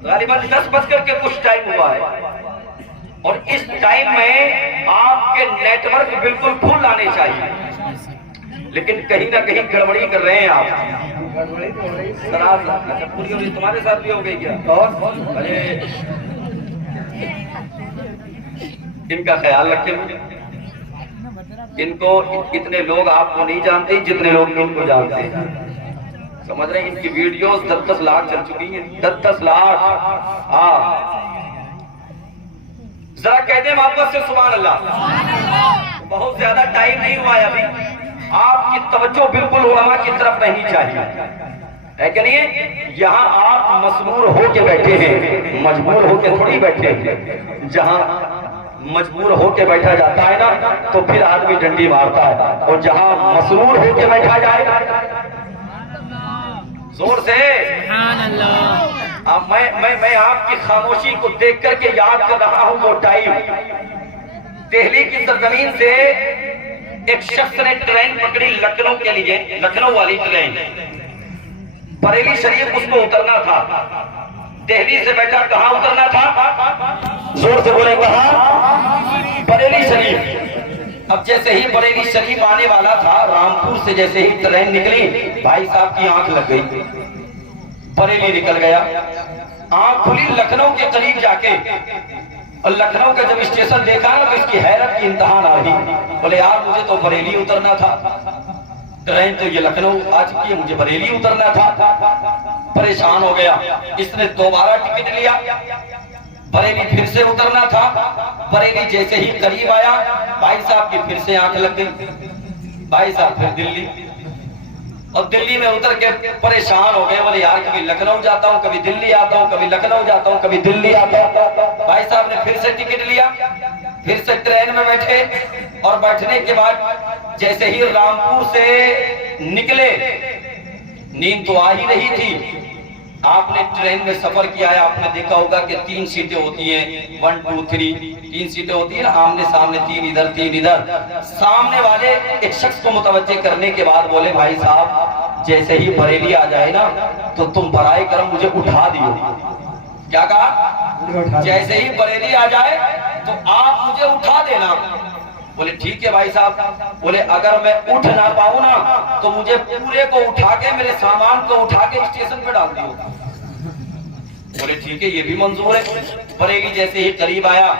गालिबन 10 बजकर के कुछ टाइम हुआ है और इस टाइम में आपके नेटवर्क बिल्कुल फुल आने चाहिए, लेकिन कहीं ना कहीं गड़बड़ी कर रहे हैं आप। अच्छा, पूरी हो रही तुम्हारे साथ भी हो गई क्या? और अरे इनका ख्याल रखें, इनको इतने लोग आपको नहीं जानते जितने लोग इनको जानते हैं। समझ रहे हैं? इनकी वीडियोस 10-10 लाख चल चुकी हैं, 10-10 लाख। हाँ, जरा कह दे मोहब्बत से सुभान अल्लाह। बहुत ज्यादा टाइम नहीं हुआ है अभी, आपकी तवज्जो बिल्कुल उलमा की तरफ रहनी चाहिए, है कि नहीं? यहाँ आप मजबूर होके बैठे हैं, मजबूर होके थोड़ी बैठे हैं। जहाँ मजबूर होके बैठा जाता है ना तो फिर आदमी डंडी मारता है, और जहाँ मसरूर होके बैठा जाए जोर से अब मैं आपकी खामोशी को देख करके याद कर रहा हूं वो टाइम। दिल्ली की सरजमीन से एक शख्स ने ट्रेन पकड़ी लखनऊ के लिए, लखनऊ वाली ट्रेन। बरेली शरीफ उसको उतरना था। दिल्ली से बैठा कहां उतरना था? जोर से बोले कहां? बरेली शरीफ। अब जैसे ही बरेली शरीफ आने वाला था, रामपुर से जैसे ही ट्रेन निकली, भाई साहब की आंख लग गई, बरेली निकल गया। आंख खुली लखनऊ के करीब जाके, और लखनऊ का जब स्टेशन देखा ना तो इसकी हैरत की इंतहा ना रही। बोले यार मुझे तो बरेली उतरना था, ट्रेन तो ये लखनऊ आ चुकी है, मुझे बरेली उतरना था। परेशान हो गया, इसने दोबारा टिकट लिया, बरेली फिर से उतरना था। बरेली जैसे ही करीब आया, भाई साहब की फिर से आंख लग गई। भाई साहब फिर दिल्ली, और दिल्ली में उतर के परेशान हो गए। बोले यार कभी लखनऊ जाता हूँ, कभी दिल्ली आता हूँ, कभी लखनऊ जाता हूँ, कभी दिल्ली आता हूँ। भाई साहब ने फिर से टिकट लिया, फिर से ट्रेन में बैठे, और बैठने के बाद जैसे ही रामपुर से निकले, नींद तो आ ही रही थी। आपने ट्रेन में सफर किया है, आपने देखा होगा कि 3 सीटें होती हैं, 1 2 3 3 सीटें होती है ना, आमने सामने, 3 इधर 3 इधर। सामने वाले एक शख्स को मुतवज्जे करने के बाद बोले भाई साहब जैसे ही बरेली आ जाए ना तो तुम बराए करम मुझे उठा दियो। क्या कहा? जैसे ही बरेली आ जाए तो आप मुझे उठा देना। बोले ठीक है भाई साहब। बोले अगर मैं उठ ना पाऊं ना तो मुझे पूरे को उठा के, मेरे सामान को उठा के स्टेशन पे डाल दियो। बोले ठीक है ये भी मंजूर है। बरेली जैसे ही करीब आया,